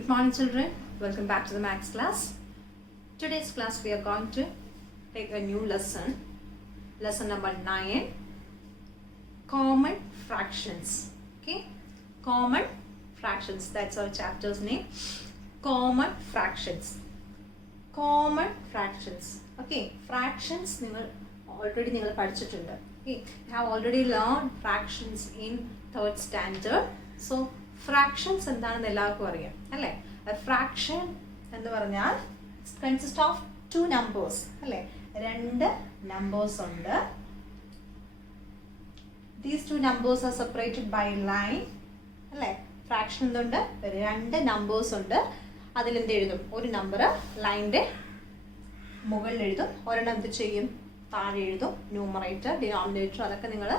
Good morning, children. Welcome back to the maths class. Today's class we are going to take a new lesson. Lesson number 9. Common fractions. Okay. Common fractions. That's our chapter's name. Common fractions. Common fractions. Okay. Fractions already പഠിച്ചിട്ടുണ്ട്. Okay. You have already learned fractions in 3rd standard. So fractions എന്താണെന്ന് എല്ലാവർക്കും അറിയാം അല്ലേ? A fraction എന്ന് പറഞ്ഞാൽ consists of two numbers അല്ലേ? രണ്ട് numbers ഉണ്ട്. These two numbers are separated by a line അല്ലേ? fraction എന്തുണ്ട്? രണ്ട് numbers ഉണ്ട്. അതിൽ എന്ത് എഴുതും? ഒരു നമ്പർ ലൈനിന്റെ മുകളിൽ എഴുതും, ഒരെണ്ണം എന്ത് ചെയ്യും? താഴെ എഴുതും. ന്യൂമറേറ്റർ, ഡിനോമിനേറ്റർ അതൊക്കെ നിങ്ങൾ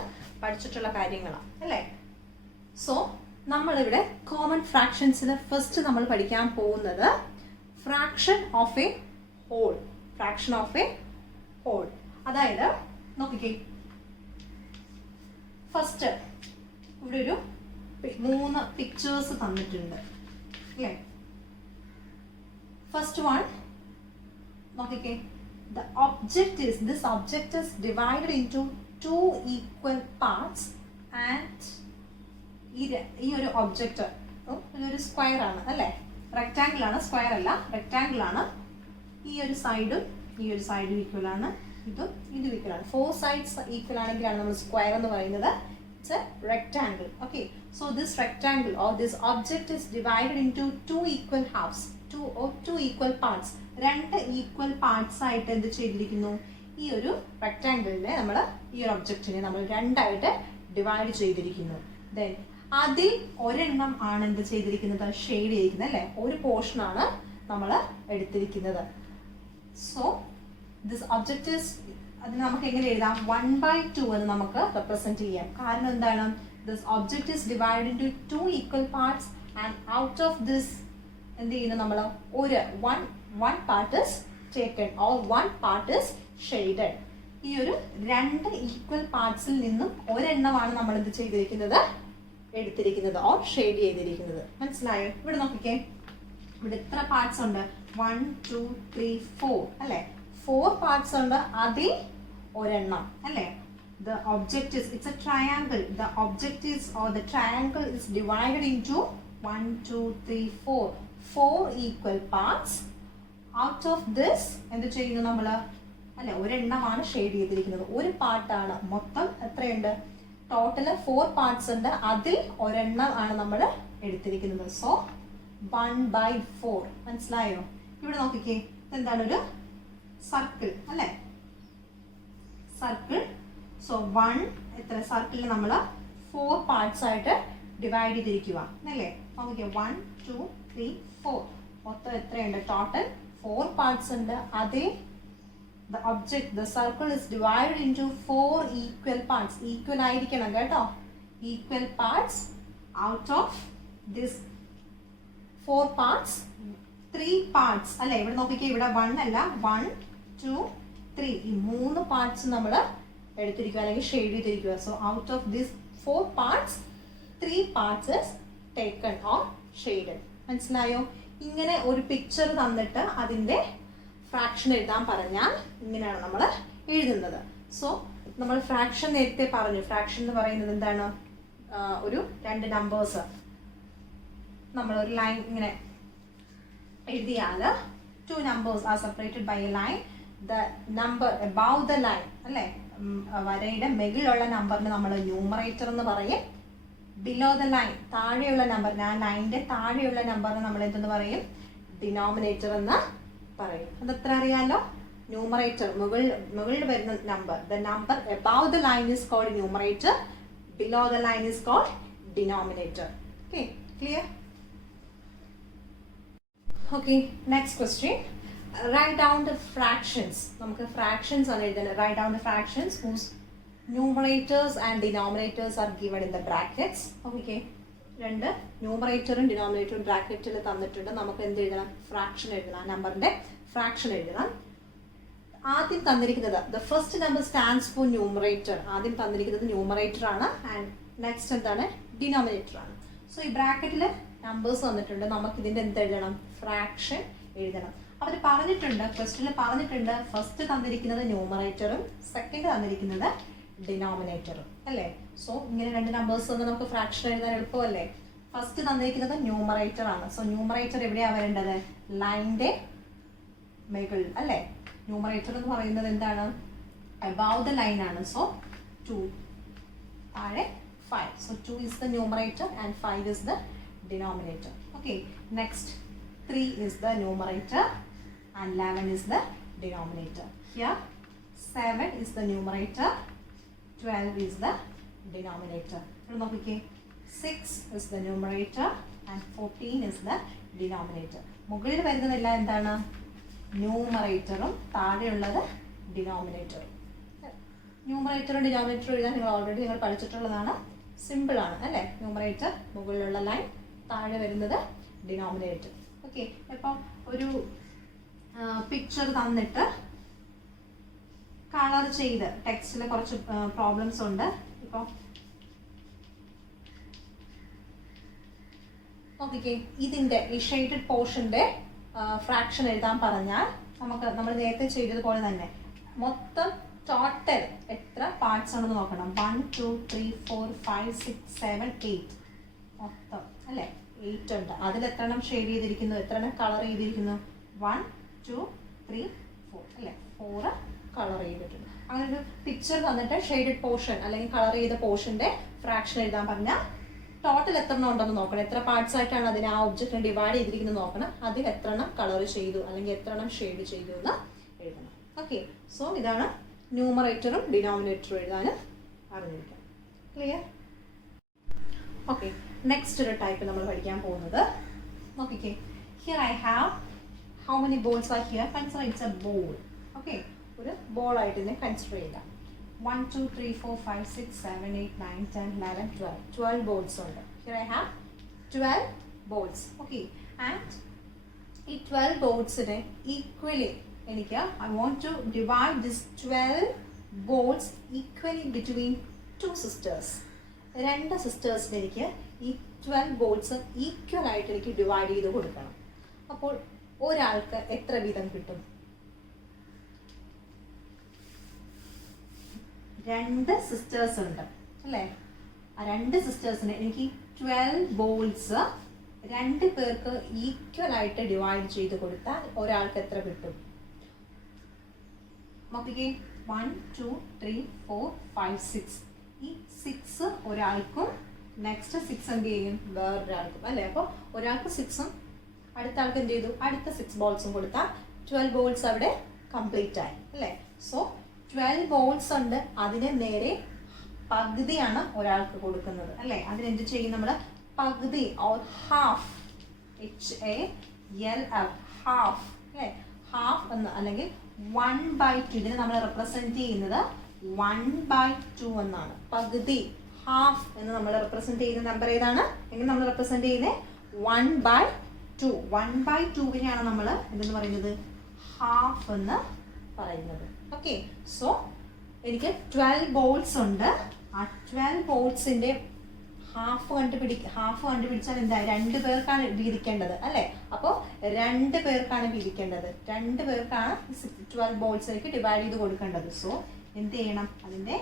പഠിച്ചിട്ടുള്ള കാര്യങ്ങളാണ് അല്ലേ? സോ നമ്മളിവിടെ കോമൺ ഫ്രാക്ഷൻസിൽ ഫസ്റ്റ് നമ്മൾ പഠിക്കാൻ പോകുന്നത് fraction of a whole. Fraction of a whole അതായത് നോക്കിക്കേ, ഫസ്റ്റ് ഇവിടെ ഒരു 3 പിക്ചേഴ്സ് തന്നിട്ടുണ്ട് അല്ലേ? ഫസ്റ്റ് വൺ നോക്കിക്കേ, the object is divided into 2 equal parts and ഈ ഒരു ഒബ്ജക്റ്റ് ഒരു സ്ക്വയർ ആണ് അല്ലേ? റെക്ടാങ്കിൾ ആണ്, സ്ക്വയർ അല്ല, റെക്ടാങ്കിൾ ആണ്. ഈ ഒരു സൈഡും ഈക്വൽ ആണ്, ഇതും ഈക്വൽ ആണ്. 4 sides ഈക്വൽ ആണെങ്കിലാണ് നമ്മൾ സ്ക്വയർ എന്ന് പറയുന്നത്. It's A rectangle. Okay, so this rectangle or this object is divided into 2 equal halves, 2 equal parts. 2 equal parts ആയിട്ട് എന്ത് ചെയ്തിരിക്കുന്നു? ഈ ഒരു റെക്ടാങ്കിളിനെ നമ്മൾ, ഈ ഒരു ഒബ്ജക്റ്റിനെ നമ്മൾ രണ്ടായിട്ട് ഡിവൈഡ് ചെയ്തിരിക്കുന്നു. ദെൻ അതിൽ ഒരെണ്ണം ആണ് എന്ത് ചെയ്തിരിക്കുന്നത്? ഷെയ്ഡ് ചെയ്തിരിക്കുന്നത് അല്ലേ? ഒരു പോർഷൻ ആണ് നമ്മൾ എടുത്തിരിക്കുന്നത്. സോ ദിസ് ഒബ്ജക്റ്റ് ഇസ്, അതിന് നമുക്ക് എങ്ങനെ എഴുതാം? 1/2 എന്ന് നമുക്ക് റെപ്രസെന്റ് ചെയ്യാം. കാരണം എന്താണ്? This object is divide into 2 equal parts and out of this എന്ത് ചെയ്യുന്നു? നമ്മൾ one part is taken or one part is shaded. ഈ ഒരു 2 equal partsൽ നിന്നും ഒരെണ്ണമാണ് നമ്മൾ എന്ത് ചെയ്തിരിക്കുന്നത്? എടുത്തിരിക്കുന്നത് ഓർ ഷെയ്ഡ് ചെയ്തിരിക്കുന്നത്. മനസ്സിലായോ? ഇവിടെ നോക്കിക്കേ, ഇവിടെ എത്ര പാർട്സ് ഉണ്ട്? 1 2 3 4 അല്ലേ? 4 പാർട്സ് ഉണ്ട്, അതിൽ ഒരെണ്ണം അല്ലേ? The object is, it's a triangle. The object is or the triangle is divided into 1 2 3 4 equal parts. Out of this എന്ത് ചെയ്യുന്നു നമ്മൾ അല്ലെ? ഒരെണ്ണമാണ് ഷെയ്ഡ് ചെയ്തിരിക്കുന്നത്, ഒരു പാർട്ടാണ്. മൊത്തം എത്രയുണ്ട്? ടോട്ടല് 4 പാർട്സ് ഉണ്ട്, അതിൽ ഒരെണ്ണം ആണ് നമ്മൾ എടുത്തിരിക്കുന്നത്. സോ 1/4. മനസ്സിലായോ? ഇവിടെ നോക്കിക്കേ, എന്താണ്? ഒരു സർക്കിൾ അല്ലെ? സർക്കിൾ. സോ 1 എത്ര സർക്കിളിൽ നമ്മൾ 4 പാർട്സ് ആയിട്ട് ഡിവൈഡ് ചെയ്തിരിക്കുക അല്ലേ? നോക്കിക്കേ, 1 2 3 4 മൊത്തം എത്രയുണ്ട്? ടോട്ടൽ 4 പാർട്സ് ഉണ്ട്. അതിൽ the circle is divided into 4 equal parts. Equal ആയിരിക്കണം കേട്ടോ. Equal parts. Out of this 4 parts 3 parts അല്ലെ? ഇവിടെ നോക്കിക്കേ, ഇവിടെ 1 അല്ല, 1 2 3 ഈ 3 പാർട്സ് നമ്മൾ എടുത്തിരിക്കുക അല്ലെങ്കിൽ ഷെയ്ഡ് ചെയ്തിരിക്കുക. So out of this 4 parts 3 parts is taken or shaded. മനസ്സിലായോ? ഇങ്ങനെ ഒരു പിക്ചർ തന്നിട്ട് അതിന്റെ ഫ്രാക്ഷൻ എഴുതാൻ പറഞ്ഞാൽ ഇങ്ങനെയാണ് നമ്മൾ എഴുതുന്നത്. സോ നമ്മൾ ഫ്രാക്ഷൻ നേരത്തെ പറഞ്ഞു. ഫ്രാക്ഷൻ എന്ന് പറയുന്നത് എന്താണ്? ഒരു 2 നമ്പേഴ്സ് നമ്മൾ ഒരു ലൈൻ ഇങ്ങനെ എഴുതിയാൽ 2 numbers are separated by a line. The number above the line അല്ലേ? വരയുടെ മുകളിലുള്ള നമ്പറിന് നമ്മൾ ന്യൂമറേറ്റർ എന്ന് പറയും. ബിലോ ദ ലൈൻ താഴെയുള്ള നമ്പർ, ആ ലൈനിന്റെ താഴെയുള്ള നമ്പറിന് നമ്മൾ എന്തെന്ന് പറയും? ഡിനോമിനേറ്റർ എന്ന് പറയും. അതെത്ര അറിയാലോ? ന്യൂമറേറ്റർ മുകളിൽ വരുന്ന number, the number above the line is called numerator, below the line is called denominator. Okay, clear? Okay, next question. Write down the fractions. നമുക്ക് fractions ആണ് എഴുതുന്നത്. Write down the fractions whose numerators and denominators are given in the brackets. Okay, രണ്ട് ന്യൂമറേറ്ററും ഡിനോമിനേറ്ററും ബ്രാക്കറ്റിൽ തന്നിട്ടുണ്ട്. നമുക്ക് എന്ത് എഴുതണം? Fraction എഴുതണം, നമ്പറിന്റെ ഫ്രാക്ഷൻ എഴുതണം. ആദ്യം തന്നിരിക്കുന്നത് the first number stands for numerator. ആദ്യം തന്നിരിക്കുന്നത് ന്യൂമറേറ്റർ ആണ്, ആൻഡ് നെക്സ്റ്റ് എന്താണ്? ഡിനോമിനേറ്റർ ആണ്. സോ ഈ ബ്രാക്കറ്റിൽ നമ്പേഴ്സ് തന്നിട്ടുണ്ട്, നമുക്ക് ഇതിന്റെ എന്ത് എഴുതണം? ഫ്രാക്ഷൻ എഴുതണം. അവർ പറഞ്ഞിട്ടുണ്ട്, ക്വസ്റ്റ്യനിൽ പറഞ്ഞിട്ടുണ്ട്, ഫസ്റ്റ് തന്നിരിക്കുന്നത് ന്യൂമറേറ്ററും സെക്കൻഡ് തന്നിരിക്കുന്നത് ഡിനോമിനേറ്ററും അല്ലേ. സോ ഇങ്ങനെ രണ്ട് നമ്പേഴ്സ് തന്നെ നമുക്ക് ഫ്രാക്ഷൻ എഴുതാൻ എളുപ്പമല്ലേ. ഫസ്റ്റ് തന്നിരിക്കുന്നത് ന്യൂമറേറ്റർ ആണ്. സോ ന്യൂമറേറ്റർ എവിടെയാണ് വരേണ്ടത്? ലൈൻ്റെ മുകളിൽ അല്ലേ. ന്യൂമറേറ്റർ എന്ന് പറയുന്നത് എന്താണ്? അബവ് ദ ലൈൻ ആണ്. സോ 2 താഴെ 5. So 2 is the numerator and 5 is the denominator. Okay, next 3 is the numerator and 11 is the denominator. Here 7 is the numerator, 12 is the denominator. Okay, 6 is the numerator and 14 is the denominator. മുകളിൽ വരുന്നതെല്ലാം എന്താണ്? ന്യൂമറേറ്ററും താഴെയുള്ളത് ഡിനോമിനേറ്ററും. ന്യൂമറേറ്ററും ഡിനോമിനേറ്ററും എഴുതാൻ നിങ്ങൾ already നിങ്ങൾ പഠിച്ചിട്ടുള്ളതാണ്. Simple ആണ് അല്ലേ. Numerator മുകളിലുള്ള line, താഴെ വരുന്നത് ഡിനോമിനേറ്റർ. ഓക്കെ, ഇപ്പം ഒരു പിക്ചർ തന്നിട്ട് കളർ ചെയ്ത് ടെക്സ്റ്റിൽ കുറച്ച് പ്രോബ്ലംസ് ഉണ്ട്. ഇപ്പോൾ നോക്കിക്കേ, ഇതിന്റെ ഈ ഷെയ്ഡഡ് പോർഷന്റെ ഫ്രാക്ഷൻ എഴുതാൻ പറഞ്ഞാൽ നമ്മൾ നേരത്തെ ചെയ്തതുപോലെ തന്നെ മൊത്തം ടോട്ടൽ എത്ര പാർട്സ് ആണെന്ന് നോക്കണം. 1 2 3 4 5 6 7 8 മൊത്തം അല്ലേ 8 ഉണ്ട്. അതിൽ എത്ര എണ്ണം ഷെയ്ഡ് ചെയ്തിരിക്കുന്നു, എത്ര എണ്ണം കളർ ചെയ്തിരിക്കുന്നു? 1 2 3 4 അല്ലേ, 4 കളർ ചെയ്തിട്ടുണ്ട്. അങ്ങനെ ഒരു പിക്ചർ തന്നിട്ട് ഷെയ്ഡഡ് പോർഷൻ അല്ലെങ്കിൽ കളർ ചെയ്ത പോർഷന്റെ ഫ്രാക്ഷൻ എഴുതാൻ പറഞ്ഞാൽ ടോട്ടൽ എത്ര എണ്ണം ഉണ്ടെന്ന് നോക്കണം. എത്ര പാർട്സ് ആയിട്ടാണ് അതിനെ ആ ഒബ്ജക്റ്റിനെ ഡിവൈഡ് ചെയ്തിരിക്കുന്നത് നോക്കണം. അതിൽ എത്ര എണ്ണം കളർ ചെയ്തു അല്ലെങ്കിൽ എത്ര എണ്ണം ഷെയ്ഡ് ചെയ്തു എന്ന് എഴുതണം. ഓക്കെ, സോ ഇതാണ് ന്യൂമറേറ്ററും ഡിനോമിനേറ്ററും എഴുതാനും അറിഞ്ഞിരിക്കണം. ക്ലിയർ? ഓക്കെ, നെക്സ്റ്റ് ഒരു ടൈപ്പ് നമ്മൾ പഠിക്കാൻ പോകുന്നത് നോക്കിക്കേ. Here I have how many balls are here? Consider it's A ball. Okay, ഒരു ബോൾ ആയിട്ട് ഇതിനെ കൺസിഡർ ചെയ്യാം. 1 2 3 4 5 6 7 8 9 10 11 12 balls ഉണ്ട്. Here I have 12 balls. Okay, and ഈ 12 balls-നെ equally എനിക്ക് I want to divide this 12 balls equally between two sisters. രണ്ട് സിസ്റ്റേഴ്സിന് എനിക്ക് ഈ 12 balls ഈക്വൽ ആയിട്ട് എനിക്ക് ഡിവൈഡ് ചെയ്ത് കൊടുക്കണം. അപ്പോൾ ഒരാൾക്ക് എത്ര വീതം കിട്ടും? രണ്ട് സിസ്റ്റേഴ്സ് ഉണ്ട് അല്ലേ. ആ രണ്ട് സിസ്റ്റേഴ്സിന് എനിക്ക് 12 ബോൾസ് രണ്ട് പേർക്ക് ഈക്വൽ ആയിട്ട് ഡിവൈഡ് ചെയ്ത് കൊടുത്താൽ ഒരാൾക്ക് എത്ര കിട്ടും? നോക്കിക്കേ, 1 2 3 4 5 6. ഈ 6 ഒരാൾക്കും നെക്സ്റ്റ് 6 എന്ത് ചെയ്യും? വേറൊരാൾക്കും അല്ലേ. അപ്പോൾ ഒരാൾക്ക് 6ഉം അടുത്ത ആൾക്ക് എന്ത് ചെയ്തു? അടുത്ത 6 ബോൾസും കൊടുത്താൽ 12 ബോൾസ് അവിടെ കംപ്ലീറ്റ് ആയി അല്ലേ. സോ 12 ബോൾസ് ഉണ്ട്, അതിന് നേരെ പകുതിയാണ് ഒരാൾക്ക് കൊടുക്കുന്നത് അല്ലേ. അതിനെന്ത് ചെയ്യും നമ്മൾ? പകുതി ഓർ ഹാഫ്, HALF, ഹാഫ് അല്ലേ. ഹാഫ് എന്ന് അല്ലെങ്കിൽ 1/2, ഇതിനെ നമ്മൾ റെപ്രസെന്റ് ചെയ്യുന്നത് 1/2 എന്നാണ്. പകുതി, ഹാഫ് എന്ന് നമ്മൾ റെപ്രസെന്റ് ചെയ്യുന്ന നമ്പർ ഏതാണ്? എങ്ങനെ നമ്മൾ റെപ്രസെന്റ് ചെയ്യുന്നത്? 1/2. 1/2-വിനെയാണ് നമ്മൾ എന്തെന്ന് പറയുന്നത്? ഹാഫ് എന്ന് പറയുന്നത്. ഓക്കെ, സോ എനിക്ക് 12 ബോൾസ് ഉണ്ട്. ആ 12 ബോൾസിന്റെ ഹാഫ് കണ്ടുപിടിച്ചാൽ എന്താ? 2 പേർക്കാണ് വീതിക്കേണ്ടത് അല്ലേ. അപ്പോൾ 2 പേർക്കാണ് വീതിക്കേണ്ടത്. 2 പേർക്കാണ് 12 ബോൾസിലേക്ക് ഡിവൈഡ് ചെയ്ത് കൊടുക്കേണ്ടത്. സോ എന്ത് ചെയ്യണം? അതിന്റെ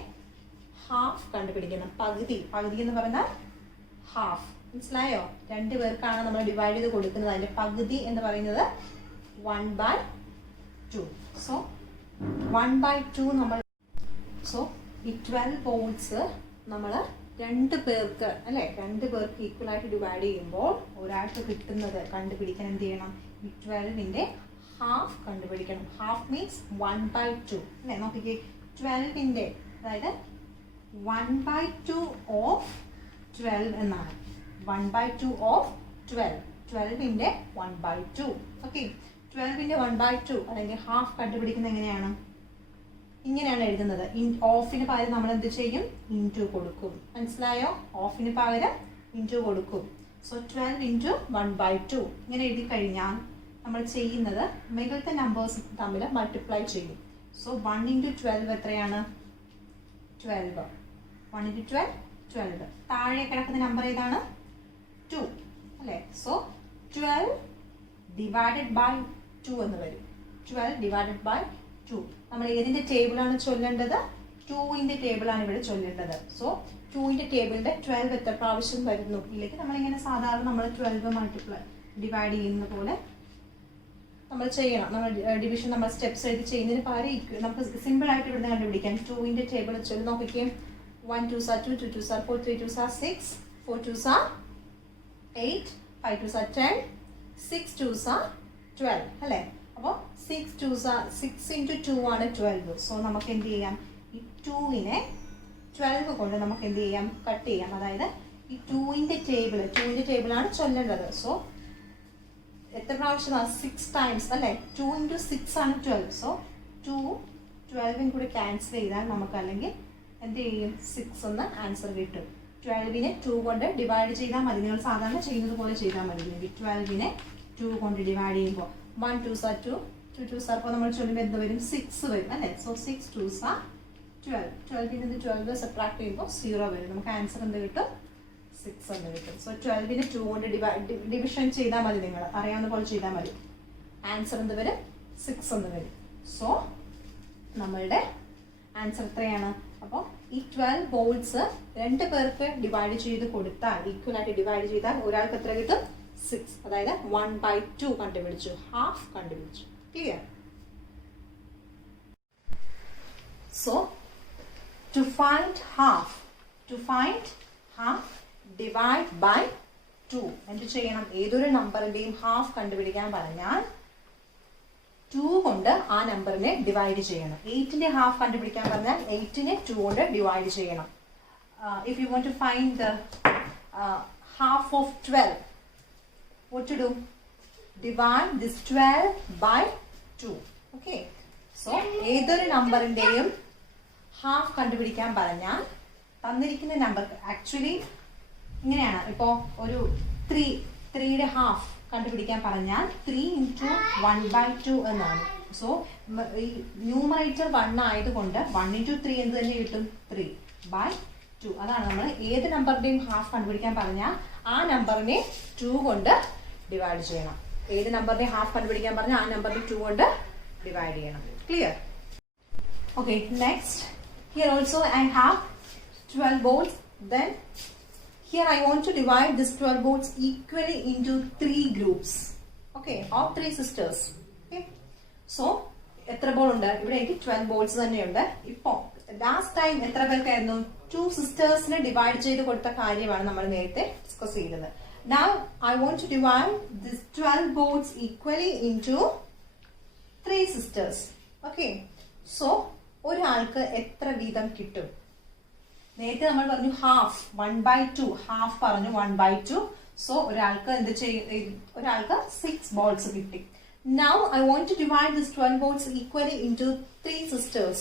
ഹാഫ് കണ്ടുപിടിക്കണം. പകുതി എന്ന് പറഞ്ഞാൽ ഹാഫ്. മനസ്സിലായോ? 2 പേർക്കാണ് നമ്മൾ ഡിവൈഡ് ചെയ്ത് കൊടുക്കുന്നത്. അതിന്റെ പകുതി എന്ന് പറയുന്നത് 1/2. സോ 1/2 നമ്മൾ, സോ ഈ 12 ബോൾസ് നമ്മൾ 2 പേർക്ക് അല്ലേ, 2 പേർക്ക് ഈക്വൽ ആയിട്ട് ഡിവൈഡ് ചെയ്യുമ്പോൾ ഒരാൾക്ക് കിട്ടുന്നത് കണ്ടുപിടിക്കാൻ എന്ത് ചെയ്യണം? ഈ 12ന്റെ ഹാഫ് കണ്ടുപിടിക്കണം. ഹാഫ് മീൻസ് 1/2 അല്ലേ. നോക്കിക്കേ, 12ന്റെ അതായത് 1/2 ഓഫ് 12 എന്നാണ്. 1/2 ഓഫ് 12, 12ന്റെ 1/2. ഓക്കെ, 12ന്റെ 1/2 അല്ലെങ്കിൽ ഹാഫ് കണ്ടുപിടിക്കുന്നത് എങ്ങനെയാണ്? ഇങ്ങനെയാണ് എഴുതുന്നത്. ഓഫിന് പകരം നമ്മൾ എന്ത് ചെയ്യും? ഇൻറ്റു കൊടുക്കും. മനസ്സിലായോ? ഓഫിന് പകരം ഇൻറ്റു കൊടുക്കും. സോ 12 ഇൻറ്റു 1/2 ഇങ്ങനെ എഴുതി കഴിഞ്ഞാൽ നമ്മൾ ചെയ്യുന്നത് മുകളിലത്തെ നമ്പേഴ്സ് തമ്മിൽ മൾട്ടിപ്ലൈ ചെയ്യും. സോ 1 ഇൻറ്റു 12 എത്രയാണ്? 12. 1 ഇൻറ്റു 12 12. താഴെ കിടക്കുന്ന നമ്പർ ഏതാണ്? 2. അല്ലേ? സോ 12 ഡിവൈഡഡ് ബൈ 2 എന്ന് വരും. 12 ഡിവൈഡഡ് ബൈ 2. നമ്മൾ ഏതിന്റെ ടേബിളാണ് ചൊല്ലേണ്ടത്? 2ന്റെ ടേബിളാണ് ഇവിടെ ചൊല്ലേണ്ടത്. സോ 2ന്റെ ടേബിളിന്റെ 12 എത്ര പ്രാവശ്യം വരുന്നു ഇല്ലെങ്കിൽ നമ്മളിങ്ങനെ സാധാരണ നമ്മൾ 12 മൾട്ടിപ്ലൈ ഡിവൈഡ് ചെയ്യുന്ന പോലെ നമ്മൾ ചെയ്യണം. നമ്മൾ ഡിവിഷൻ നമ്മൾ സ്റ്റെപ്സ് എഴുതി ചെയ്യുന്നതിന് പകരം നമുക്ക് സിമ്പിൾ ആയിട്ട് ഇവിടുന്ന് കണ്ടുപിടിക്കാം. 2ന്റെ ടേബിൾ ചൊല്ലി നോക്കിക്കേ. 1 2s are 2, 2 2s are 4, 3 2s are 6, 4 2s are 8, 5 2s are 10, 6 2s are 12 അല്ലേ? അപ്പോൾ 6 into 2 ആണ് 12. സോ നമുക്ക് എന്ത് ചെയ്യാം? ഈ 2നെ 12 കൊണ്ട് നമുക്ക് എന്ത് ചെയ്യാം? കട്ട് ചെയ്യാം. അതായത് ഈ 2ന്റെ ടേബിളാണ് ചൊല്ലേണ്ടത്. സോ എത്ര പ്രാവശ്യമാണ്? 6 times അല്ലേ? 2 into 6 ആണ് 12. സോ 2 12 കൂടി ക്യാൻസൽ ചെയ്താൽ നമുക്ക് അല്ലെങ്കിൽ എന്ത് ചെയ്യും? 6 എന്ന് ആൻസർ കിട്ടും. 12നെ 2 കൊണ്ട് ഡിവൈഡ് ചെയ്താൽ മതി. നിങ്ങൾ സാധാരണ ചെയ്യുന്നത് പോലെ ചെയ്താൽ മതി. 12നെ 2 കൊണ്ട് ഡിവൈഡ് ചെയ്യുമ്പോൾ 1 2s are 2, 2 2s are 4 നമ്മൾ ചൊല്ലുമ്പോൾ എന്ത് വരും? 6 വരും അല്ലേ? So 6 2s are 12. 12ൽ നിന്ന് 12 സബ്ട്രാക്ട് ചെയ്യുമ്പോൾ 0 വരും. നമുക്ക് ആൻസർ എന്ത് കിട്ടും? 6 എന്ന് കിട്ടും. സോ 12നെ 2 കൊണ്ട് ഡിവിഷൻ ചെയ്താൽ മതി. നിങ്ങൾ അറിയാവുന്ന പോലെ ചെയ്താൽ മതി. ആൻസർ എന്ത് വരും? 6 എന്ന് വരും. സോ നമ്മളുടെ ആൻസർ എത്രയാണ്? അപ്പോൾ ഈ 12 ബോൾസ് 2 പേർക്ക് ഡിവൈഡ് ചെയ്ത് കൊടുത്താൽ, ഈക്വൽ ആയിട്ട് ഡിവൈഡ് ചെയ്താൽ ഒരാൾക്ക് എത്ര കിട്ടും? 6. അതായത് 1/2 കണ്ടുപിടിച്ചു, ഹാഫ് കണ്ടുപിടിച്ചു. Clear? So to find half divide by 2 എന്ത് ചെയ്യണം? ഏതൊരു നമ്പറിന്റെയും ഹാഫ് കണ്ടുപിടിക്കാൻ പറഞ്ഞാൽ 2 കൊണ്ട് ആ നമ്പറിനെ ഡിവൈഡ് ചെയ്യണം. 8ന്റെ ഹാഫ് കണ്ടുപിടിക്കാൻ പറഞ്ഞാൽ 8നെ 2 കൊണ്ട് ഡിവൈഡ് ചെയ്യണം. If you want to find the half of 12, what to do? Divide this 12 by 2. Okay. So ഏതൊരു നമ്പറിന്റെയും ഹാഫ് കണ്ടുപിടിക്കാൻ പറഞ്ഞാൽ തന്നിരിക്കുന്ന നമ്പർ ആക്ച്വലി ഇങ്ങനെയാണ്. ഇപ്പോൾ ഒരു 3യുടെ ഹാഫ് കണ്ടുപിടിക്കാൻ പറഞ്ഞാൽ 3 into 1/2 എന്നാണ്. സോ ഈ ന്യൂമറേറ്റർ 1 ആയതുകൊണ്ട് 1 into 3 എന്ത് തന്നെ കിട്ടും? 3/2. അതാണ് നമ്മൾ ഏത് നമ്പറിന്റെയും ഹാഫ് കണ്ടുപിടിക്കാൻ പറഞ്ഞാൽ ആ നമ്പറിനെ 2 കൊണ്ട് ഡിവൈഡ് ചെയ്യണം. ഏത് നമ്പറിന്റെ ഹാഫ് കണ്ടുപിടിക്കാൻ പറഞ്ഞാൽ ആ നമ്പറിനെ 2 കൊണ്ട് ഡിവൈഡ് ചെയ്യണം. Clear? Okay, next here also I have 12 balls. Then here I want to divide this 12 balls equally into 3 groups. Okay, of 3 sisters. Okay, so എത്ര ബോൾ ഉണ്ട് ഇവിടെ? എനിക്ക് 12 ബോൾസ് തന്നെയുണ്ട്. ഇപ്പോൾ ലാസ്റ്റ് ടൈം എത്ര പേർക്കായിരുന്നു? 2 സിസ്റ്റേഴ്സിനെ ഡിവൈഡ് ചെയ്ത് കൊടുത്ത കാര്യമാണ് നമ്മൾ നേരത്തെ ഡിസ്കസ് ചെയ്തത്. Now I want to divide this 12 balls equally into 3 sisters. Okay, so ഒരാൾക്ക് എത്ര വീതം കിട്ടും? നേരത്തെ നമ്മൾ പറഞ്ഞു ഹാഫ് 1/2, ഹാഫ് പറഞ്ഞു 1/2. സോ ഒരാൾക്ക് എന്ത് ചെയ്യും? ഒരാൾക്ക് 6 balls കിട്ടി. Now I want to divide this 12 balls equally into 3 sisters.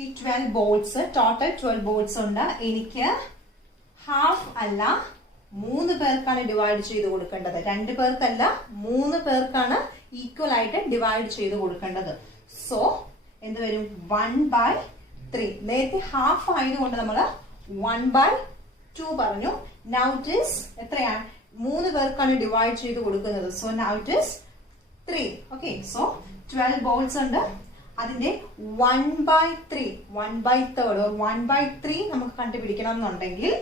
ഈ 12 balls, ടോട്ടൽ 12 balls ഉണ്ട്. എനിക്ക് ഹാഫ് അല്ല 3 പേർക്കാണ് ഡിവൈഡ് ചെയ്ത് കൊടുക്കേണ്ടത്. 2 പേർക്കല്ല 3 പേർക്കാണ് ഈക്വൽ ആയിട്ട് ഡിവൈഡ് ചെയ്ത് കൊടുക്കേണ്ടത്. സോ എന്ത് വരും? 1/3. നേരത്തെ ഹാഫ് ആയതുകൊണ്ട് നമ്മൾ 1/2 പറഞ്ഞു. Now it is എത്രയാണ്? 3 പേർക്കാണ് ഡിവൈഡ് ചെയ്ത് കൊടുക്കുന്നത്. So now it is 3. Okay, so 12 balls ഉണ്ട്. അതിന്റെ 1/3 or 1/3 നമുക്ക് കണ്ടുപിടിക്കണം എന്നുണ്ടെങ്കിൽ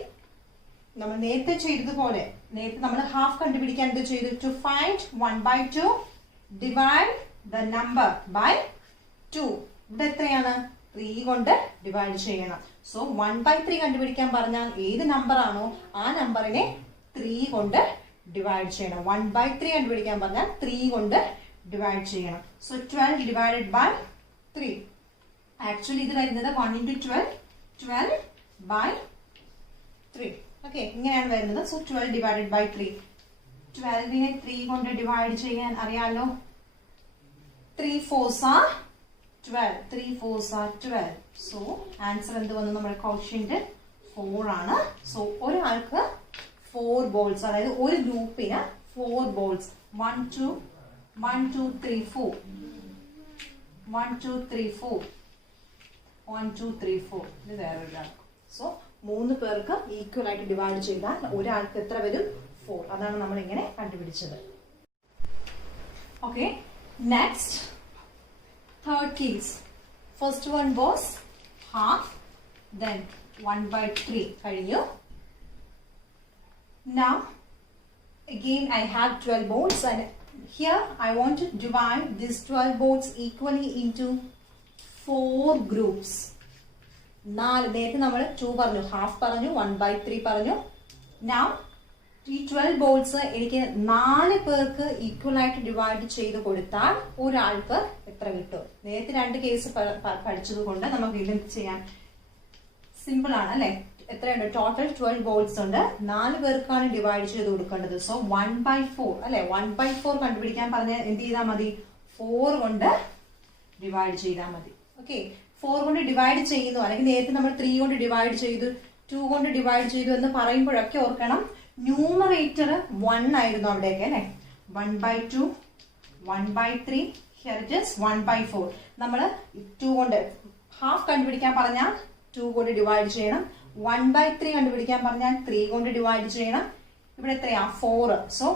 നമ്മൾ നേരത്തെ ചെയ്തതുപോലെ നേരത്തെ നമ്മൾ ഹാഫ് കണ്ടുപിടിക്കാൻ എന്ത് ചെയ്തു? To find 1/2 divide the number by 2. ഇവിടെ എത്രയാണ്? 3 കൊണ്ട് ഡിവൈഡ് ചെയ്യണം. സോ 1/3 കണ്ടുപിടിക്കാൻ പറഞ്ഞാൽ ഏത് നമ്പർ ആണോ ആ നമ്പറിനെ 3 കൊണ്ട് ഡിവൈഡ് ചെയ്യണം. 1/3 കണ്ടുപിടിക്കാൻ പറഞ്ഞാൽ 3 കൊണ്ട് ഡിവൈഡ് ചെയ്യണം. So 12 divided by 3. ആക്ച്വലി ഇത് വരുന്നത് 1 into 12, 12/3. ഓക്കെ, ഇങ്ങനെയാണ് വരുന്നത്. So 12 divided by 3. 12നെ 3 കൊണ്ട് ഡിവൈഡ് ചെയ്യാൻ അറിയാലോ. 3 4s are 12. 3 4s are 12. So answer എന്ത് വന്നു? നമ്മുടെ ക്വോഷ്യന്റ് 4 ആണ്. സോ ഒരാൾക്ക് 4 ബോൾസ്, അതായത് ഒരു ഗ്രൂപ്പിന് 4 ബോൾസ്. 1 2 3 4 1 2 3 4 1 2 3 4. ഇത് വേറെ ഒരാൾക്ക്. സോ 3 പേർക്ക് ഈക്വൽ ആയിട്ട് ഡിവൈഡ് ചെയ്താൽ ഒരാൾക്ക് എത്ര വരും? 4. അതാണ് നമ്മൾ ഇങ്ങനെ കണ്ടുപിടിച്ചത്. Okay, next third case. First one was half, then 1/3 കഴിഞ്ഞു. Now again I have 12 boards and here I want to divide these 12 boards equally into 4 groups. നേരത്തെ നമ്മൾ 2 പറഞ്ഞു, ഹാഫ് പറഞ്ഞു, 1/3 പറഞ്ഞു. Now ഈ 12 ബോൾസ് എനിക്ക് 4 പേർക്ക് ഈക്വൽ ആയിട്ട് ഡിവൈഡ് ചെയ്ത് കൊടുത്താൽ ഒരാൾക്ക് എത്ര കിട്ടും? നേരത്തെ 2 കേസ് പഠിച്ചത് കൊണ്ട് നമുക്ക് ഇത് ചെയ്യാൻ സിമ്പിൾ ആണ് അല്ലെ? എത്രയുണ്ട്? ടോട്ടൽ 12 ബോൾസ് ഉണ്ട്. 4 പേർക്കാണ് ഡിവൈഡ് ചെയ്ത് കൊടുക്കേണ്ടത്. സോ 1/4 അല്ലെ? 1/4 കണ്ടുപിടിക്കാൻ പറഞ്ഞാൽ എന്ത് ചെയ്താൽ മതി? 4 കൊണ്ട് ഡിവൈഡ് ചെയ്താൽ മതി. ഓക്കെ, 4 കൊണ്ട് ഡിവൈഡ് ചെയ്യുന്നു, അല്ലെങ്കിൽ നേരത്തെ നമ്മൾ 3 കൊണ്ട് ഡിവൈഡ് ചെയ്തു, 2 കൊണ്ട് ഡിവൈഡ് ചെയ്തു എന്ന് പറയുമ്പോഴൊക്കെ ഓർക്കണം, ന്യൂമറേറ്റർ 1 ആയിരുന്നു അവിടെയൊക്കെ അല്ലെ? 1/2, 1/3, ഹിയർ ഇറ്റ് ഈസ് 1/4. നമ്മൾ 2 കൊണ്ട് ഹാഫ് കണ്ടുപിടിക്കാൻ പറഞ്ഞാൽ 2 കൊണ്ട് ഡിവൈഡ് ചെയ്യണം. 1/3 കണ്ടുപിടിക്കാൻ പറഞ്ഞാൽ 3 കൊണ്ട് ഡിവൈഡ് ചെയ്യണം. ഇവിടെ എത്രയാ? 4. സോ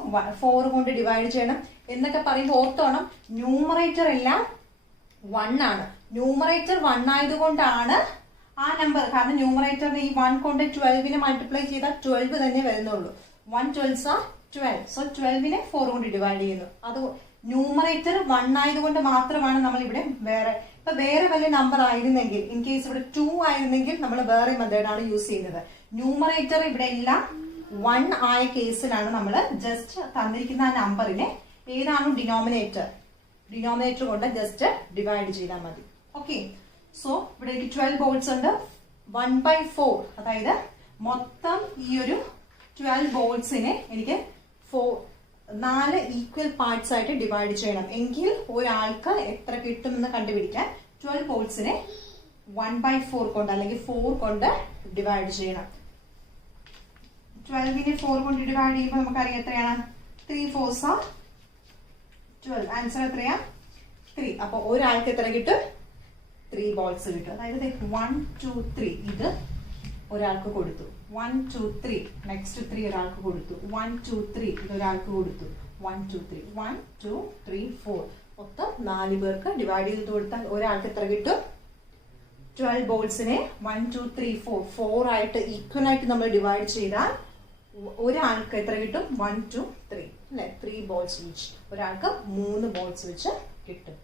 4 കൊണ്ട് ഡിവൈഡ് ചെയ്യണം എന്നൊക്കെ പറയുമ്പോൾ ഓർത്തോണം, ന്യൂമറേറ്റർ എല്ലാം 1 ആണ്. ന്യൂമറേറ്റർ 1 ആയതുകൊണ്ടാണ് ആ നമ്പർ, കാരണം ന്യൂമറേറ്ററിന് ഈ 1 കൊണ്ട് 12നെ മൾട്ടിപ്ലൈ ചെയ്താൽ 12 തന്നെ വരുന്നുള്ളൂ. 1 12s are 12. സോ 12നെ 4 കൊണ്ട് ഡിവൈഡ് ചെയ്യുന്നു. അത് ന്യൂമറേറ്റർ 1 ആയതുകൊണ്ട് മാത്രമാണ് നമ്മൾ ഇവിടെ വേറെ, ഇപ്പൊ വേറെ വലിയ നമ്പർ ആയിരുന്നെങ്കിൽ, ഇൻ കേസ് ഇവിടെ 2 ആയിരുന്നെങ്കിൽ നമ്മൾ വേറെ മെത്തേഡാണ് യൂസ് ചെയ്യുന്നത്. ന്യൂമറേറ്റർ ഇവിടെ എല്ലാം 1 ആയ കേസിലാണ് നമ്മൾ ജസ്റ്റ് തന്നിരിക്കുന്ന ആ നമ്പറിനെ ഏതാണോ ഡിനോമിനേറ്റർ കൊണ്ട് ജസ്റ്റ് ഡിവൈഡ് ചെയ്താൽ മതി. ഓക്കെ, സോ ഇവിടെ എനിക്ക് 12 ബോൾസ് ഉണ്ട്. 1/4, അതായത് മൊത്തം ഈ ഒരു 12 ബോൾസിനെ എനിക്ക് 4 ഈക്വൽ പാർട്സ് ആയിട്ട് ഡിവൈഡ് ചെയ്യണം. എങ്കിൽ ഒരാൾക്ക് എത്ര കിട്ടുമെന്ന് കണ്ടുപിടിക്കാൻ 12 ബോൾസിനെ 1/4 കൊണ്ട് അല്ലെങ്കിൽ 4 കൊണ്ട് ഡിവൈഡ് ചെയ്യണം. 12നെ 4 കൊണ്ട് ഡിവൈഡ് ചെയ്യുമ്പോൾ നമുക്കറിയാം എത്രയാണ്? 3 4s are 12. ആൻസർ എത്രയാ? 3. അപ്പൊ ഒരാൾക്ക് എത്ര കിട്ടും? 3 ബോൾസ് കിട്ടും. അതായത് 1 2 3 ഇത് ഒരാൾക്ക് കൊടുത്തു. 1 2 3 നെക്സ്റ്റ് 3 ഒരാൾക്ക് കൊടുത്തു. 1 2 3 ഇത് ഒരാൾക്ക് കൊടുത്തു. 1 2 3 1 2 3 4 മൊത്തം 4 പേർക്ക് ഡിവൈഡ് ചെയ്ത് കൊടുത്താൽ ഒരാൾക്ക് എത്ര കിട്ടും? 12 ബോൾസിനെ 1 2 3 4 ആയിട്ട് ഈക്വൽ ആയിട്ട് നമ്മൾ ഡിവൈഡ് ചെയ്താൽ ഒരാൾക്ക് എത്ര കിട്ടും? 1 2 3 അല്ലെ? 3 ബോൾസ് ഈച്ച്. ഒരാൾക്ക് 3 ബോൾസ് വെച്ച് കിട്ടും.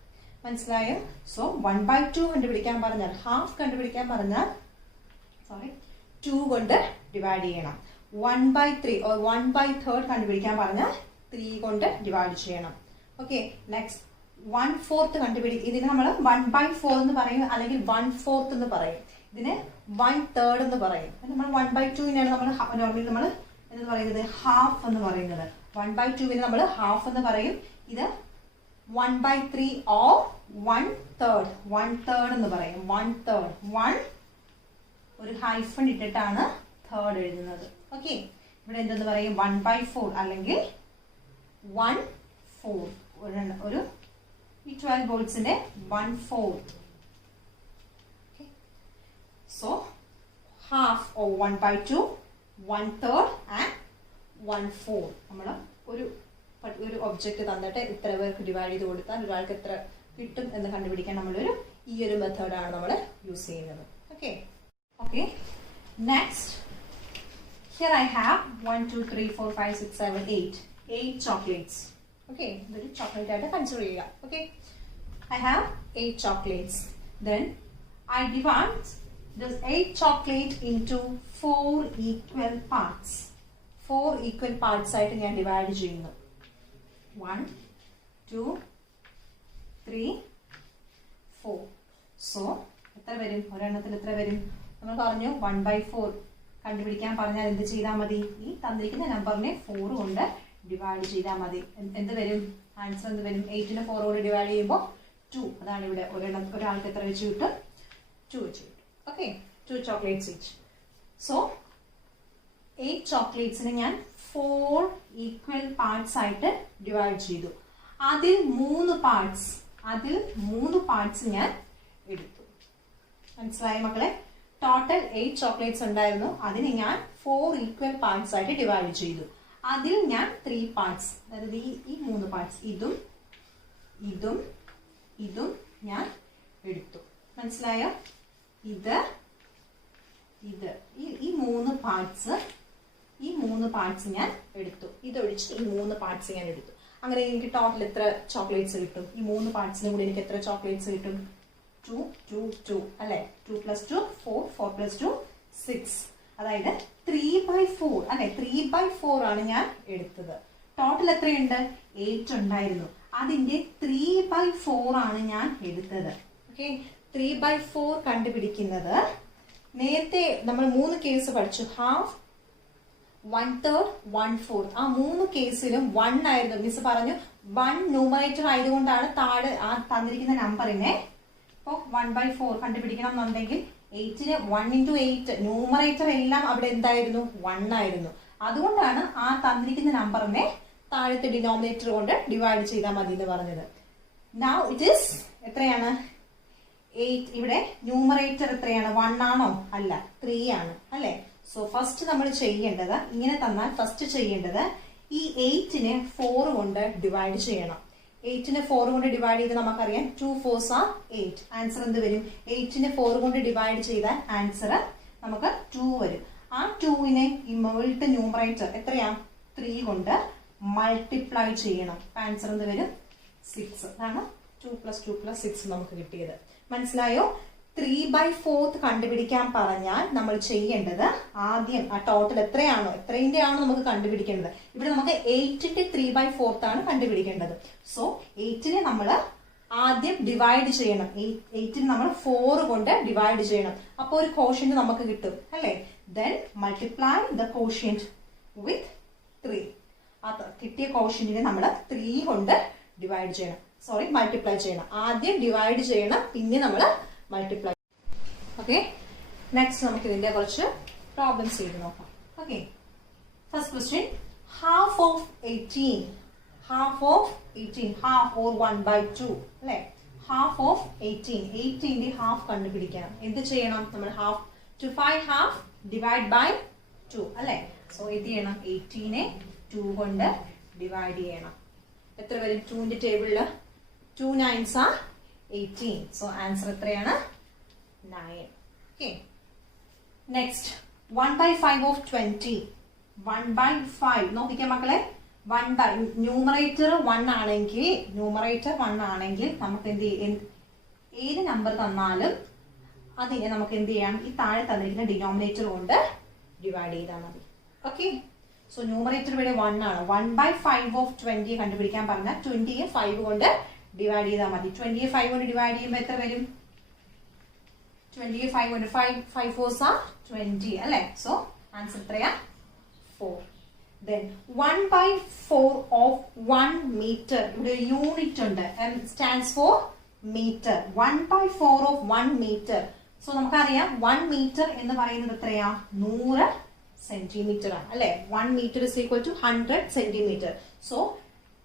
മനസ്സിലായോ? സോ 1/2 കണ്ടുപിടിക്കാൻ പറഞ്ഞാൽ, ഹാഫ് കണ്ടുപിടിക്കാൻ പറഞ്ഞാൽ 2 കൊണ്ട് ഡിവൈഡ് ചെയ്യണം. 1/3 or 1/3 കണ്ടുപിടിക്കാൻ പറഞ്ഞാൽ 3 കൊണ്ട് ഡിവൈഡ് ചെയ്യണം. ഓക്കെ, നെക്സ്റ്റ് 1/4 കണ്ടുപിടിക്കും. ഇതിന് നമ്മൾ 1/4 എന്ന് പറയും, അല്ലെങ്കിൽ 1/4 എന്ന് പറയും. ഇതിന് 1/3 എന്ന് പറയും. നമ്മൾ 1/2നെയാണ് നമ്മൾ നോർമലി നമ്മൾ എന്ന് പറയുന്നത് ഹാഫ് എന്ന് പറയുന്നത്. 1/2നെ നമ്മൾ ഹാഫ് എന്ന് പറയും. ഇത് 1/3 or 1/3 എന്ന് പറയും. 1/3 1 ഒരു ഹൈഫൺ ഇട്ടിട്ടാണ് തേർഡ് എഴുതുന്നത്. ഓക്കെ, ഇവിടെ എന്തെന്ന് പറയും? 1/4 അല്ലെങ്കിൽ 1/4. ഒരു ഈ 12 ബോൾസിന്റെ 1/4. So half or 1/2, 1/3 and 1/4. നമ്മൾ ഒരു ഒബ്ജക്റ്റ് തന്നിട്ട് ഇത്ര പേർക്ക് ഡിവൈഡ് ചെയ്ത് കൊടുത്താൽ ഒരാൾക്ക് എത്ര കിട്ടും എന്ന് കണ്ടുപിടിക്കാൻ നമ്മളൊരു ഈ ഒരു മെത്തേഡാണ് നമ്മൾ യൂസ് ചെയ്യുന്നത്. Okay, okay, next here I have 1 2 3 4 5 6 7 8 chocolates. Okay, the chocolate ആയിട്ട് കൺസിഡർ ചെയ്യുക. Okay, I have 8 chocolates. Then I divide this 8 chocolate into 4 equal parts. 4 equal parts ആയിട്ട് ഞാൻ ഡിവൈഡ് ചെയ്യുന്നു. 1 2 3 4. So എത്ര വരും? ഒരെണ്ണത്തിൽ എത്ര വരും? നമ്മൾ പറഞ്ഞു 1/4 കണ്ടുപിടിക്കാൻ പറഞ്ഞാൽ എന്ത് ചെയ്താൽ മതി? ഈ തന്നിരിക്കുന്ന നമ്പറിനെ 4 കൊണ്ട് ഡിവൈഡ് ചെയ്താൽ മതി. എന്ത് വരും? ആൻസർ എന്ത് വരും? 8നെ 4 കൊണ്ട് ഡിവൈഡ് ചെയ്യുമ്പോൾ 2. അതാണ് ഇവിടെ ഒരാൾക്ക് എത്ര വെച്ച് കിട്ടും? 2 വെച്ച് കിട്ടും. Okay, 2 chocolates each. സോ 8 ചോക്ലേറ്റ്സിനെ ഞാൻ 4 ഈക്വൽ പാർട്സ് ആയിട്ട് ഡിവൈഡ് ചെയ്തു. അതിൽ 3 പാർട്സ് ഞാൻ എടുത്തു. മനസ്സിലായ മക്കളെ? ടോട്ടൽ 8 ചോക്ലേറ്റ്സ് ഉണ്ടായിരുന്നു. അതിന് ഞാൻ 4 ഈക്വൽ പാർട്സ് ആയിട്ട് ഡിവൈഡ് ചെയ്തു. അതിൽ ഞാൻ 3 പാർട്സ്, അതായത് ഈ 3 പാർട്സ്, ഇതും ഇതും ഇതും ഞാൻ എടുത്തു. മനസ്സിലായോ? ഇത് ഈ 3 പാർട്സ് ഞാൻ എടുത്തു. ഇതൊഴിച്ച് ഈ 3 പാർട്സ് ഞാൻ എടുത്തു. അങ്ങനെ എനിക്ക് ടോട്ടൽ എത്ര ചോക്ലേറ്റ്സ് കിട്ടും? ഈ 3 പാർട്സിനും കൂടി എനിക്ക് എത്ര ചോക്ലേറ്റ്സ് കിട്ടും? 2 2 2 അല്ലെ? 2 + 2 4, 4 + 2 6. അതായത് 3/4 അല്ലെ? 3/4 ആണ് ഞാൻ എടുത്തത്. ടോട്ടൽ എത്രയുണ്ട്? 8 ഉണ്ടായിരുന്നു. അതിന്റെ 3/4 ആണ് ഞാൻ എടുത്തത്. ഓക്കെ, 3/4 കണ്ടുപിടിക്കുന്നത് നേരത്തെ നമ്മൾ 3 കേസ് പഠിച്ചു. ഹാഫ്, 1/3, 1/4. ആ 3 കേസിലും 1 ആയിരുന്നു. മിസ് പറഞ്ഞു 1 ന്യൂമറേറ്റർ ആയതുകൊണ്ടാണ് താഴെ ആ തന്നിരിക്കുന്ന നമ്പറിനെ ഇപ്പോൾ 1/4 കണ്ടുപിടിക്കണം എന്നുണ്ടെങ്കിൽ 8ന് 1 × 8 ന്യൂമറേറ്റർ എല്ലാം അവിടെ എന്തായിരുന്നു? 1 ആയിരുന്നു. അതുകൊണ്ടാണ് ആ തന്നിരിക്കുന്ന നമ്പറിനെ താഴത്തെ ഡിനോമിനേറ്റർ കൊണ്ട് ഡിവൈഡ് ചെയ്താൽ മതി എന്ന് പറഞ്ഞത്. നൗ ഇറ്റ് ഈസ് എത്രയാണ്? 8. ഇവിടെ ന്യൂമറേറ്റർ എത്രയാണ്? 1 ആണോ? അല്ല, 3 ആണ് അല്ലെ? സോ ഫസ്റ്റ് നമ്മൾ ചെയ്യേണ്ടത്, ഇങ്ങനെ തന്നാൽ ഫസ്റ്റ് ചെയ്യേണ്ടത് ഈ 8നെ 4 കൊണ്ട് ഡിവൈഡ് ചെയ്യണം. 8നെ 4 കൊണ്ട് ഡിവൈഡ് ചെയ്ത് നമുക്കറിയാം 2 4s are 8. ആൻസർ എന്ത് വരും? 8നെ 4 കൊണ്ട് ഡിവൈഡ് ചെയ്താൽ ആൻസർ നമുക്ക് 2 വരും. ആ 2നെ ഈ മുകളിലത്തെ ന്യൂമറേറ്റർ എത്രയാ? 3 കൊണ്ട് മൾട്ടിപ്ലൈ ചെയ്യണം. ആൻസർ എന്ത് വരും? 6. അതാണ് 2 + 2 + 6 നമുക്ക് കിട്ടിയത്. മനസ്സിലായോ? 3/4 കണ്ടുപിടിക്കാൻ പറഞ്ഞാൽ നമ്മൾ ചെയ്യേണ്ടത് ആദ്യം ആ ടോട്ടൽ എത്രയാണോ, എത്രയിന്റെ ആണോ നമുക്ക് കണ്ടുപിടിക്കേണ്ടത്. ഇവിടെ നമുക്ക് 8ന്റെ 3/4 ആണ് കണ്ടുപിടിക്കേണ്ടത്. സോ 8നെ നമ്മൾ ആദ്യം ഡിവൈഡ് ചെയ്യണം. 8നെ നമ്മൾ 4 കൊണ്ട് ഡിവൈഡ് ചെയ്യണം. അപ്പോൾ ഒരു കോഷ്യന്റ് നമുക്ക് കിട്ടും അല്ലെ? ദെൻ മൾട്ടിപ്ലൈ ദ കോഷ്യന്റ് വിത്ത് 3. ആ കിട്ടിയ കോഷ്യന്റിനെ നമ്മൾ 3 കൊണ്ട് ഡിവൈഡ് ചെയ്യണം. സോറി, മൾട്ടിപ്ലൈ ചെയ്യണം. ആദ്യം ഡിവൈഡ് ചെയ്യണം, പിന്നെ നമ്മൾ മൾട്ടിപ്ലൈ. ഓക്കെ, നെക്സ്റ്റ് നമുക്ക് ഇതിന്റെ കുറച്ച് പ്രോബ്ലംസ് ചെയ്ത് നോക്കാം. Okay, first question, half of 18. Half of 18, half or 1/2 അല്ലെ? ഹാഫ് ഓഫ് 18, 18ന്റെ ഹാഫ് കണ്ടുപിടിക്കണം. എന്ത് ചെയ്യണം? നമ്മൾ half to 5 half divide by 2 അല്ലെ? സോ എന്ത് ചെയ്യണം? 18നെ 2 കൊണ്ട് ഡിവൈഡ് ചെയ്യണം. എത്ര വരും? 2ന്റെ ടേബിളില് 2 9s are 18. സോ ആൻസർ എത്രയാണ്? 9. Okay, next 1/5 of 20. 1/5 നോക്കിക്കാം മക്കളെ. ന്യൂമറേറ്റർ 1 ആണെങ്കിൽ നമുക്ക് എന്ത് ചെയ്യും? ഏത് നമ്പർ തന്നാലും അതിനെ നമുക്ക് എന്ത് ചെയ്യാം? ഈ താഴെ തന്നിരിക്കുന്ന ഡിനോമിനേറ്റർ കൊണ്ട് ഡിവൈഡ് ചെയ്താൽ മതി. ഓക്കെ, സോ ന്യൂമറേറ്റർ ഇവിടെ 1 ആണ്. 1/5 ഓഫ് 20 കണ്ടുപിടിക്കാൻ പറഞ്ഞാൽ 20യെ 5 കൊണ്ട് ഡിവൈഡ് ചെയ്താൽ മതി. 20യെ 5 കൊണ്ട് ഡിവൈഡ് ചെയ്യുമ്പോൾ എത്ര വരും? 20യെ 5 കൊണ്ട് 5 4s are 20 അല്ലെ? സോ ആൻസർ എത്രയാ? 4. Then 1/4 of 1 meter. ഇവിടെ യൂണിറ്റ് ഉണ്ട്. M stands for meter. 1/4 of 1 meter. So നമുക്കറിയാം 1 meter എന്ന് പറയുന്നത് എത്രയാ? 100 സെന്റിമീറ്റർ ആണ് അല്ലെ? 1 meter is equal to 100 centimetre. So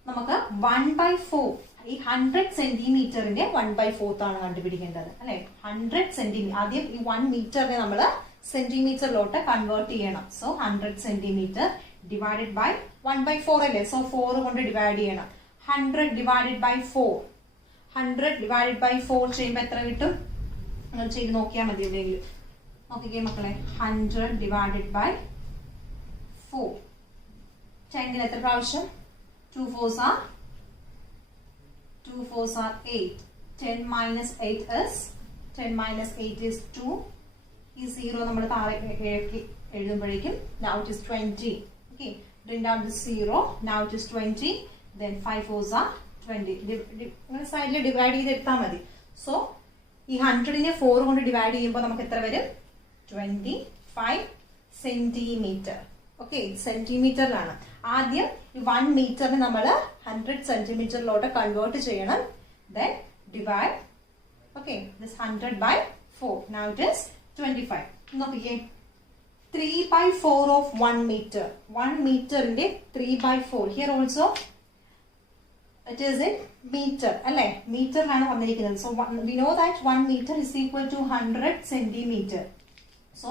നമുക്ക് 1/4 ഈ 100 സെന്റിമീറ്ററിന്റെ 1/4 ആണ് കണ്ടുപിടിക്കേണ്ടത് അല്ലെ? 100 സെന്റിമീറ്റർ. ആദ്യം ഈ 1 മീറ്ററിനെ നമ്മൾ സെന്റിമീറ്ററിലോട്ട് കൺവേർട്ട് ചെയ്യണം. സോ 100 സെന്റിമീറ്റർ ഡിവൈഡഡ് ബൈ 1/4 അല്ലേ? സോ 4 കൊണ്ട് ഡിവൈഡ് ചെയ്യണം. 100 ഡിവൈഡഡ് ബൈ 4. 100 ഡിവൈഡഡ് ബൈ 4 ചെയ്യുമ്പോൾ എത്ര കിട്ടും? നിങ്ങൾ ചെയ്ത് നോക്കിയാൽ മതി. എന്തെങ്കിലും നോക്കിക്കേ മക്കളെ. 100 ഡിവൈഡഡ് ബൈ 4. 10ന് എത്ര പ്രാവശ്യം? 2 4s are 8. 10 minus 8 is 2. ഈ 0 നമ്മൾ താഴെ എഴുതുമ്പോഴേക്കും now it is 20. Okay, bring down the 0. Now it is 20. Then 5 4s are 20. ഇങ്ങനെ സൈഡിൽ ഡിവൈഡ് ചെയ്ത് എടുത്താൽ മതി. സോ ഈ 100നെ 4 കൊണ്ട് ഡിവൈഡ് ചെയ്യുമ്പോൾ നമുക്ക് എത്ര വരും? 25 സെന്റിമീറ്റർ. ഓക്കെ, സെന്റിമീറ്ററിലാണ്. ആദ്യം ഈ 1 മീറ്ററിനെ നമ്മൾ 100 സെന്റിമീറ്ററിലോട്ട് കൺവേർട്ട് ചെയ്യണം. Then divide. Okay, this 100 by 4. Now it is 25. നോക്കിക്കേ, 3/4 of 1 meter. 1 മീറ്ററിന്റെ 3/4. Here also it is in meter അല്ലെ? മീറ്ററിലാണ് വന്നിരിക്കുന്നത്. So we know that 1 meter is equal to 100 centimeter. So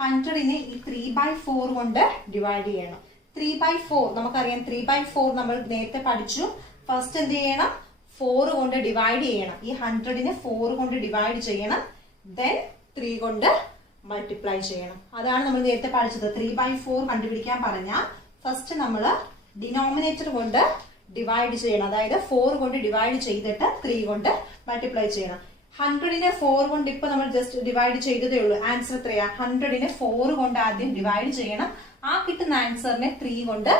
100നെ ഈ 3/4 കൊണ്ട് ഡിവൈഡ് ചെയ്യണം. 3/4 നമുക്കറിയാം, 3/4 നമ്മൾ നേരത്തെ പഠിച്ചു. ഫസ്റ്റ് എന്ത് ചെയ്യണം? 4 കൊണ്ട് ഡിവൈഡ് ചെയ്യണം. ഈ 100നെ 4 കൊണ്ട് ഡിവൈഡ് ചെയ്യണം, ദെൻ 3 കൊണ്ട് മൾട്ടിപ്ലൈ ചെയ്യണം. അതാണ് നമ്മൾ നേരത്തെ പഠിച്ചത്. 3/4 കണ്ടുപിടിക്കാൻ പറഞ്ഞാൽ ഫസ്റ്റ് നമ്മൾ ഡിനോമിനേറ്റർ കൊണ്ട് ഡിവൈഡ് ചെയ്യണം. അതായത് 4 കൊണ്ട് ഡിവൈഡ് ചെയ്തിട്ട് 3 കൊണ്ട് മൾട്ടിപ്ലൈ ചെയ്യണം. 100നെ 4 കൊണ്ട് ഇപ്പൊ നമ്മൾ ജസ്റ്റ് ഡിവൈഡ് ചെയ്തതേ ഉള്ളൂ. ആൻസർ എത്രയാ? 100നെ 4 കൊണ്ട് ആദ്യം ഡിവൈഡ് ചെയ്യണം. ആ കിട്ടുന്ന ആൻസറിനെ 3 കൊണ്ട്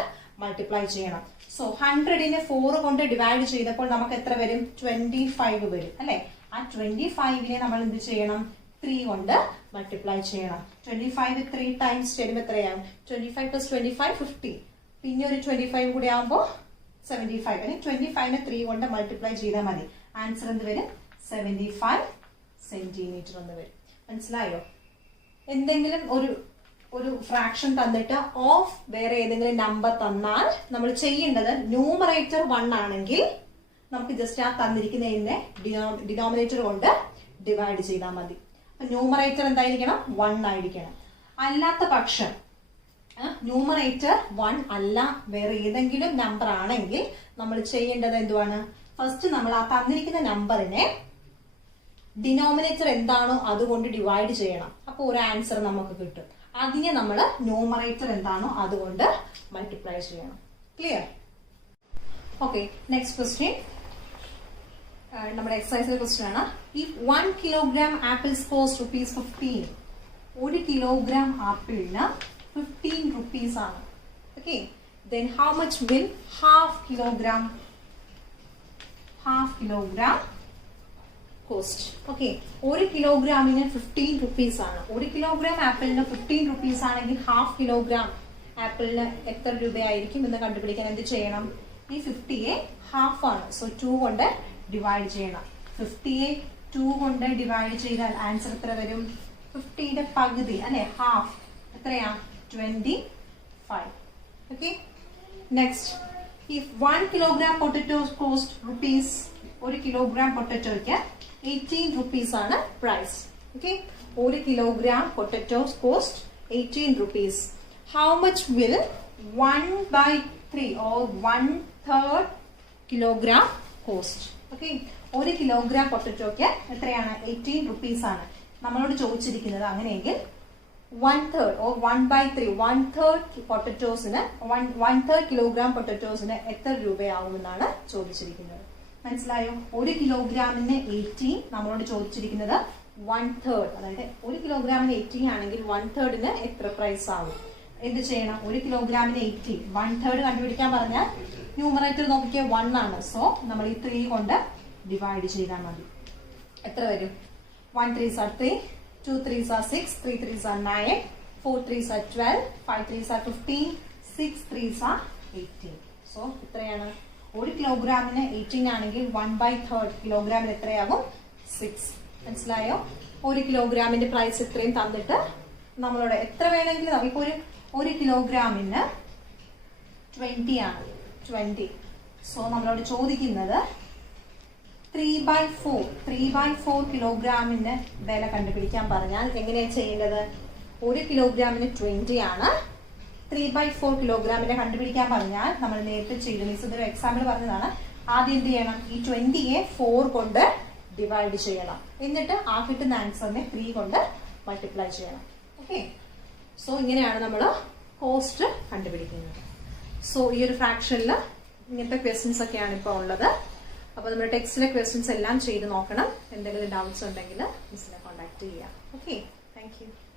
മൾട്ടിപ്ലൈ ചെയ്യണം. സോ 100നെ 4 കൊണ്ട് ഡിവൈഡ് ചെയ്തപ്പോൾ നമുക്ക് എത്ര വരും? 25 വരും അല്ലെ? ആ 25നെ നമ്മൾ എന്ത് ചെയ്യണം? 3 കൊണ്ട് മൾട്ടിപ്ലൈ ചെയ്യണം. 25 3 ടൈംസ് ചെയ്യുമ്പോൾ എത്രയാവും? 25 + 25 50. പിന്നെ ഒരു 25 കൂടി ആകുമ്പോൾ 75. അല്ലെങ്കിൽ 25നെ 3 കൊണ്ട് മൾട്ടിപ്ലൈ ചെയ്താൽ മതി. ആൻസർ എന്ത് വരും? 75 സെന്റിമീറ്റർ എന്ന് വരും. മനസ്സിലായോ? എന്തെങ്കിലും ഒരു ഫ്രാക്ഷൻ തന്നിട്ട് ഓഫ് വേറെ ഏതെങ്കിലും നമ്പർ തന്നാൽ നമ്മൾ ചെയ്യേണ്ടത് ന്യൂമറേറ്റർ 1 ആണെങ്കിൽ നമുക്ക് ജസ്റ്റ് ആ തന്നിരിക്കുന്നതിനെ ഡിനോമിനേറ്റർ കൊണ്ട് ഡിവൈഡ് ചെയ്താൽ മതി. ന്യൂമറേറ്റർ എന്തായിരിക്കണം? 1 ആയിരിക്കണം. അല്ലാത്ത പക്ഷം ന്യൂമറേറ്റർ 1 അല്ല, വേറെ ഏതെങ്കിലും നമ്പർ ആണെങ്കിൽ നമ്മൾ ചെയ്യേണ്ടത് എന്തുവാണ്? ഫസ്റ്റ് നമ്മൾ ആ തന്നിരിക്കുന്ന നമ്പറിനെ ഡിനോമിനേറ്റർ എന്താണോ അതുകൊണ്ട് ഡിവൈഡ് ചെയ്യണം. അപ്പോൾ ഒരു ആൻസർ നമുക്ക് കിട്ടും. അതിനെ നമ്മൾ ന്യൂമറേറ്റർ എന്താണോ അതുകൊണ്ട് മൾട്ടിപ്ലൈ ചെയ്യണം. ക്ലിയർ? ഓക്കെ, നെക്സ്റ്റ് ക്വസ്റ്റ്യൻ നമ്മുടെ എക്സസൈസിലെ ക്വസ്റ്റ്യൻ ആണ്. If 1 kilogram apples cost ₹15, 1 kilogram ആപ്പിളിന് 15 rupees ആണ്. Okay, then how much will half kilogram cost? Okay, 1 കിലോഗ്രാമിന് 15 rupees ആണ്. 1 കിലോഗ്രാം ആപ്പിളിന് 15 rupees ആണെങ്കിൽ ഹാഫ് കിലോഗ്രാം ആപ്പിളിന് എത്ര രൂപയായിരിക്കും എന്ന് കണ്ടുപിടിക്കാൻ എന്ത് ചെയ്യണം? ഈ 50യെ ഹാഫ് ആണ്, സോ 2 കൊണ്ട് ഡിവൈഡ് ചെയ്യണം. 50യെ 2 കൊണ്ട് ഡിവൈഡ് ചെയ്താൽ ആൻസർ എത്ര വരും? 50യുടെ പകുതി അല്ലെ? ഹാഫ് എത്രയാ? 25. Okay, next, if 1 kilogram potatoes cost rupees, 1 kilogram പൊട്ടറ്റോയ്ക്ക് 18 rupees ആണ് price. Okay, 1 kilogram potatoes cost 18 rupees. How much will 1/3 or 1/3 kilogram cost? Okay, 1 kilogram പൊട്ടറ്റോയ്ക്ക് എത്രയാണ്? 18 rupees ആണ്. നമ്മളോട് ചോദിച്ചിരിക്കുന്നത് അങ്ങനെയെങ്കിൽ 1/3 or 1/3, 1/3 പൊട്ടറ്റോസിന് 1/3 കിലോഗ്രാം പൊട്ടറ്റോസിന് എത്ര രൂപയാവുമെന്നാണ് ചോദിച്ചിരിക്കുന്നത്. മനസ്സിലായോ? 1 കിലോഗ്രാമിന് 18, നമ്മളോട് ചോദിച്ചിരിക്കുന്നത് 1/3. അതായത് 1 കിലോഗ്രാമിന് 18 ആണെങ്കിൽ 1/3ന് എത്ര പ്രൈസ് ആവും? എന്ത് ചെയ്യണം? 1 കിലോഗ്രാമിന് 80, 1/3 കണ്ടുപിടിക്കാൻ പറഞ്ഞാൽ ന്യൂമറേറ്റർ നോക്കിയാൽ 1 ആണ്. സോ നമ്മൾ ഈ 3 കൊണ്ട് ഡിവൈഡ് ചെയ്താൽ മതി. എത്ര വരും? 1 3s are 3, 2 3s are 6, 3 3s are 9, 4 3s are 12, 5 3s are 15, 6 3s are 18. So ഇത്രയാണ്. 1 കിലോഗ്രാമിന് 18 ആണെങ്കിൽ 1/3 കിലോഗ്രാമിന് എത്രയാകും? 6. മനസ്സിലായോ? 1 കിലോഗ്രാമിന്റെ പ്രൈസ് ഇത്രയും തന്നിട്ട് നമ്മളോട് എത്ര വേണമെങ്കിലും, ഇപ്പൊ 1 കിലോഗ്രാമിന് 20 ആണ്, 20. സോ നമ്മളോട് ചോദിക്കുന്നത് 3/4 കിലോഗ്രാമിന്റെ വില കണ്ടുപിടിക്കാൻ പറഞ്ഞാൽ എങ്ങനെയാണ് ചെയ്യേണ്ടത്? 1 കിലോഗ്രാമിന് 20 ആണ്. 3/4 കിലോഗ്രാമിനെ കണ്ടുപിടിക്കാൻ പറഞ്ഞാൽ നമ്മൾ നേരത്തെ ചെയ്തു. മിസ് ഇതൊരു എക്സാമ്പിൾ പറഞ്ഞതാണ്. ആദ്യം എന്ത് ചെയ്യണം? ഈ 20യെ 4 കൊണ്ട് ഡിവൈഡ് ചെയ്യണം. എന്നിട്ട് ആ കിട്ടുന്ന ആൻസറിനെ 3 കൊണ്ട് മൾട്ടിപ്ലൈ ചെയ്യണം. ഓക്കെ, സോ ഇങ്ങനെയാണ് നമ്മൾ കോസ്റ്റ് കണ്ടുപിടിക്കുന്നത്. സോ ഈ ഒരു ഫ്രാക്ഷനിൽ ഇങ്ങനത്തെ ക്വസ്റ്റ്യൻസ് ഒക്കെയാണ് ഇപ്പോൾ ഉള്ളത്. അപ്പോൾ നമ്മുടെ ടെക്സ്റ്റിലെ ക്വസ്റ്റ്യൻസ് എല്ലാം ചെയ്ത് നോക്കണം. എന്തെങ്കിലും ഡൗട്ട്സ് ഉണ്ടെങ്കിൽ മിസ്സിനെ കോൺടാക്ട് ചെയ്യാം. Okay, thank you.